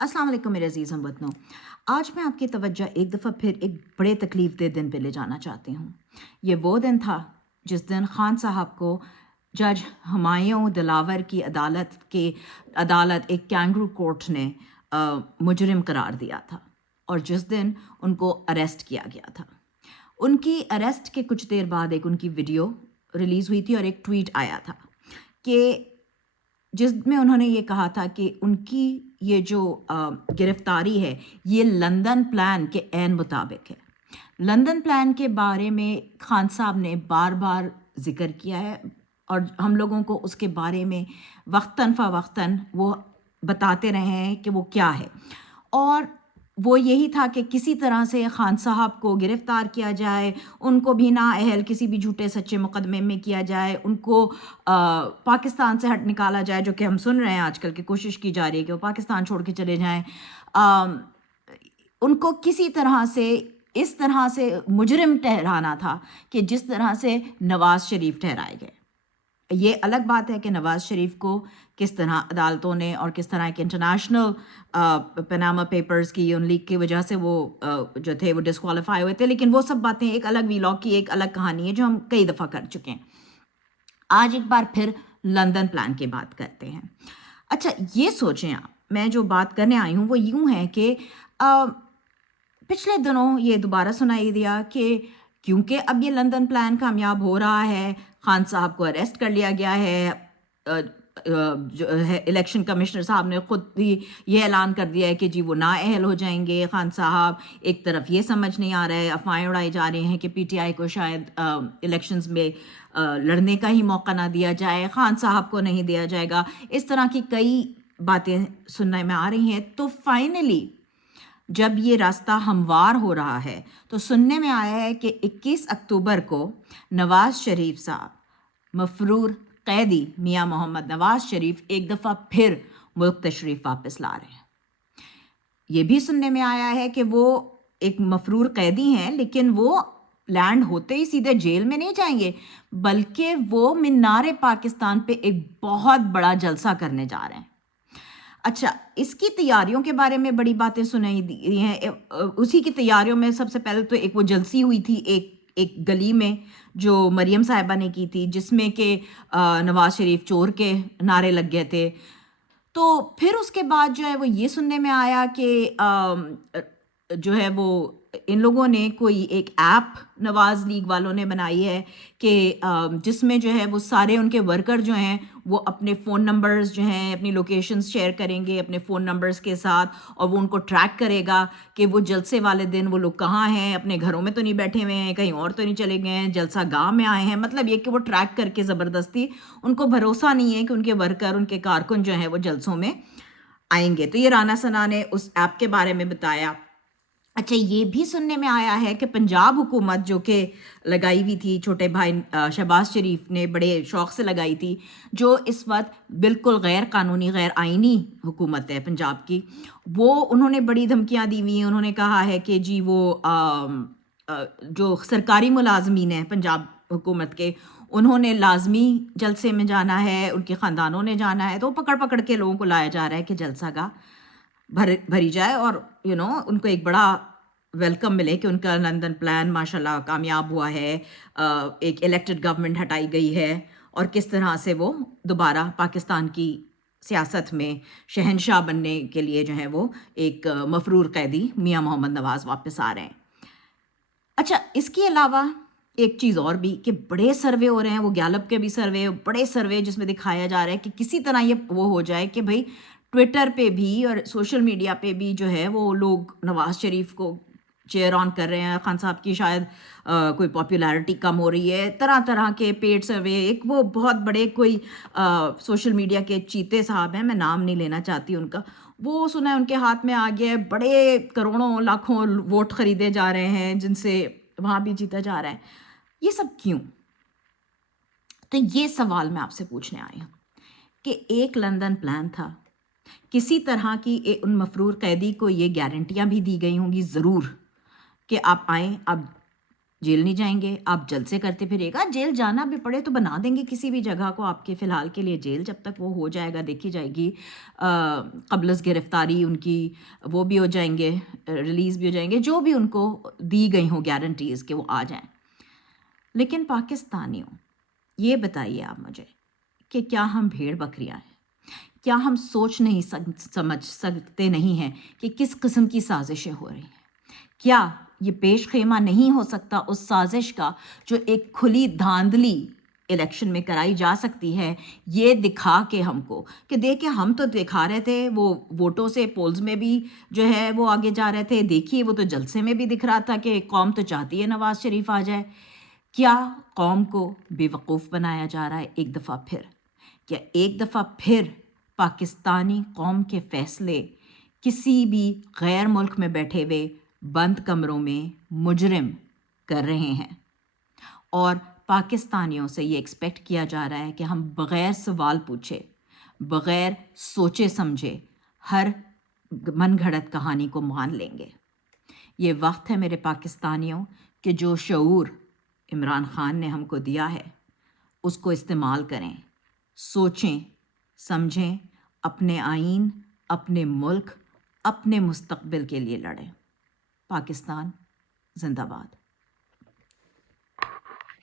अस्सलाम वालेकुम मेरे अज़ीज़ हमवतनों। आज मैं आपकी तवज्जो एक दफ़ा फिर एक बड़े तकलीफ़ दे दिन पे ले जाना चाहती हूँ। ये वो दिन था जिस दिन ख़ान साहब को जज हुमायूं दिलावर की अदालत एक कैंगरू कोर्ट ने मुजरिम करार दिया था और जिस दिन उनको अरेस्ट किया गया था। उनकी अरेस्ट के कुछ देर बाद एक उनकी वीडियो रिलीज़ हुई थी और एक ट्वीट आया था कि जिसमें उन्होंने ये कहा था कि उनकी ये जो गिरफ्तारी है ये लंदन प्लान के ऐन मुताबिक है। लंदन प्लान के बारे में खान साहब ने बार बार ज़िक्र किया है और हम लोगों को उसके बारे में वक्तन फ़वक्तन वो बताते रहे हैं कि वो क्या है। और वो यही था कि किसी तरह से खान साहब को गिरफ़्तार किया जाए, उनको भी नाअहल किसी भी झूठे सच्चे मुकदमे में किया जाए, उनको पाकिस्तान से हट निकाला जाए, जो कि हम सुन रहे हैं आजकल कि कोशिश की जा रही है कि वो पाकिस्तान छोड़ के चले जाएँ। उनको किसी तरह से इस तरह से मुजरिम ठहराना था कि जिस तरह से नवाज़ शरीफ ठहराए गए। ये अलग बात है कि नवाज़ शरीफ को किस तरह अदालतों ने और किस तरह के इंटरनेशनल पनामा पेपर्स की उन लीक की वजह से वो जो थे वो डिस्क्वालीफाई हुए थे, लेकिन वो सब बातें एक अलग वीलॉग की एक अलग कहानी है जो हम कई दफ़ा कर चुके हैं। आज एक बार फिर लंदन प्लान की बात करते हैं। अच्छा, ये सोचें आप, मैं जो बात करने आई हूँ वो यूँ है कि पिछले दिनों ये दोबारा सुनाई दिया कि क्योंकि अब ये लंदन प्लान कामयाब हो रहा है, खान साहब को अरेस्ट कर लिया गया है। जो है इलेक्शन कमिश्नर साहब ने खुद भी ये ऐलान कर दिया है कि जी वो नाअहल हो जाएंगे खान साहब। एक तरफ ये समझ नहीं आ रहा है, अफवाहें उड़ाई जा रही हैं कि पीटीआई को शायद इलेक्शंस में लड़ने का ही मौका ना दिया जाए, खान साहब को नहीं दिया जाएगा। इस तरह की कई बातें सुनने में आ रही हैं। तो फाइनली जब ये रास्ता हमवार हो रहा है तो सुनने में आया है कि 21 अक्टूबर को नवाज़ शरीफ साहब, मफरूर कैदी मियां मोहम्मद नवाज़ शरीफ एक दफ़ा फिर मुल्क तशरीफ़ वापस ला रहे हैं। ये भी सुनने में आया है कि वो एक मफरूर कैदी हैं, लेकिन वो लैंड होते ही सीधे जेल में नहीं जाएंगे, बल्कि वो मीनार पाकिस्तान पे एक बहुत बड़ा जलसा करने जा रहे हैं। अच्छा, इसकी तैयारियों के बारे में बड़ी बातें सुनाई दी हैं। उसी की तैयारियों में सबसे पहले तो एक वो जलसी हुई थी एक एक गली में जो मरियम साहिबा ने की थी, जिसमें कि नवाज़ शरीफ चोर के नारे लग गए थे। तो फिर उसके बाद जो है वो ये सुनने में आया कि जो है वो इन लोगों ने कोई एक ऐप नवाज़ लीग वालों ने बनाई है कि जिसमें जो है वो सारे उनके वर्कर जो हैं वो अपने फ़ोन नंबर्स जो हैं अपनी लोकेशंस शेयर करेंगे अपने फ़ोन नंबर्स के साथ, और वो उनको ट्रैक करेगा कि वो जलसे वाले दिन वो लोग कहाँ हैं, अपने घरों में तो नहीं बैठे हुए हैं, कहीं और तो नहीं चले गए हैं, जलसा गाँव में आए हैं। मतलब ये कि वो ट्रैक करके ज़बरदस्ती, उनको भरोसा नहीं है कि उनके वर्कर उनके कारकुन जो हैं वो जलसों में आएंगे। तो ये राना सना ने उस ऐप के बारे में बताया। अच्छा, ये भी सुनने में आया है कि पंजाब हुकूमत जो कि लगाई हुई थी, छोटे भाई शहबाज शरीफ ने बड़े शौक़ से लगाई थी, जो इस वक्त बिल्कुल गैर कानूनी गैर आइनी हुकूमत है पंजाब की, वो उन्होंने बड़ी धमकियां दी हुई हैं। उन्होंने कहा है कि जी वो जो सरकारी मुलाजमीन हैं पंजाब हुकूमत के, उन्होंने लाजमी जलसे में जाना है, उनके ख़ानदानों ने जाना है, तो पकड़ पकड़ के लोगों को लाया जा रहा है कि जलसा का भरी जाए और उनको एक बड़ा वेलकम मिले कि उनका लंदन प्लान माशाल्लाह कामयाब हुआ है। एक इलेक्टेड गवर्नमेंट हटाई गई है और किस तरह से वो दोबारा पाकिस्तान की सियासत में शहंशाह बनने के लिए जो है वो एक मफरूर कैदी मियां मोहम्मद नवाज़ वापस आ रहे हैं। अच्छा, इसके अलावा एक चीज़ और भी कि बड़े सर्वे हो रहे हैं, वो गैलप के भी सर्वे, बड़े सर्वे जिसमें दिखाया जा रहा है कि किसी तरह ये वो हो जाए कि भाई ट्विटर पे भी और सोशल मीडिया पे भी जो है वो लोग नवाज़ शरीफ को चेयर ऑन कर रहे हैं। खान साहब की शायद कोई पॉपुलैरिटी कम हो रही है, तरह तरह के पेड सर्वे। एक वो बहुत बड़े कोई सोशल मीडिया के चीते साहब हैं, मैं नाम नहीं लेना चाहती उनका, वो सुना है उनके हाथ में आ गया है, बड़े करोड़ों लाखों वोट खरीदे जा रहे हैं जिनसे वहाँ भी जीता जा रहा है। ये सब क्यों? तो ये सवाल मैं आपसे पूछने आई हूँ कि एक लंदन प्लान था, किसी तरह की उन मफरूर कैदी को ये गारंटियाँ भी दी गई होंगी ज़रूर कि आप आएँ, आप جیل نہیں جائیں گے، آپ جلسے کرتے پھریے گا، جیل جانا بھی پڑے تو بنا دیں گے کسی بھی جگہ کو آپ کے فی الحال کے لیے جیل، جب تک وہ ہو جائے گا دیکھی جائے گی، قبل از گرفتاری ان کی وہ بھی ہو جائیں گے، ریلیز بھی ہو جائیں گے، جو بھی ان کو دی گئی ہوں گارنٹیز کہ وہ آ جائیں۔ لیکن پاکستانیوں، یہ بتائیے آپ مجھے کہ کیا ہم بھیڑ بکریاں ہیں؟ کیا ہم سوچ نہیں سمجھ سکتے نہیں ہیں کہ کس قسم کی سازشیں ہو رہی ہیں؟ کیا یہ پیش خیمہ نہیں ہو سکتا اس سازش کا جو ایک کھلی دھاندلی الیکشن میں کرائی جا سکتی ہے، یہ دکھا کے ہم کو کہ دیکھیں ہم تو دکھا رہے تھے، وہ ووٹوں سے پولز میں بھی جو ہے وہ آگے جا رہے تھے، دیکھیے وہ تو جلسے میں بھی دکھ رہا تھا کہ قوم تو چاہتی ہے نواز شریف آ جائے۔ کیا قوم کو بے وقوف بنایا جا رہا ہے ایک دفعہ پھر؟ کیا ایک دفعہ پھر پاکستانی قوم کے فیصلے کسی بھی غیر ملک میں بیٹھے ہوئے بند کمروں میں مجرم کر رہے ہیں؟ اور پاکستانیوں سے یہ ایکسپیکٹ کیا جا رہا ہے کہ ہم بغیر سوال پوچھے، بغیر سوچے سمجھے ہر من گھڑت کہانی کو مان لیں گے۔ یہ وقت ہے میرے پاکستانیوں کہ جو شعور عمران خان نے ہم کو دیا ہے اس کو استعمال کریں، سوچیں سمجھیں، اپنے آئین، اپنے ملک، اپنے مستقبل کے لیے لڑیں۔ پاکستان زندہ باد۔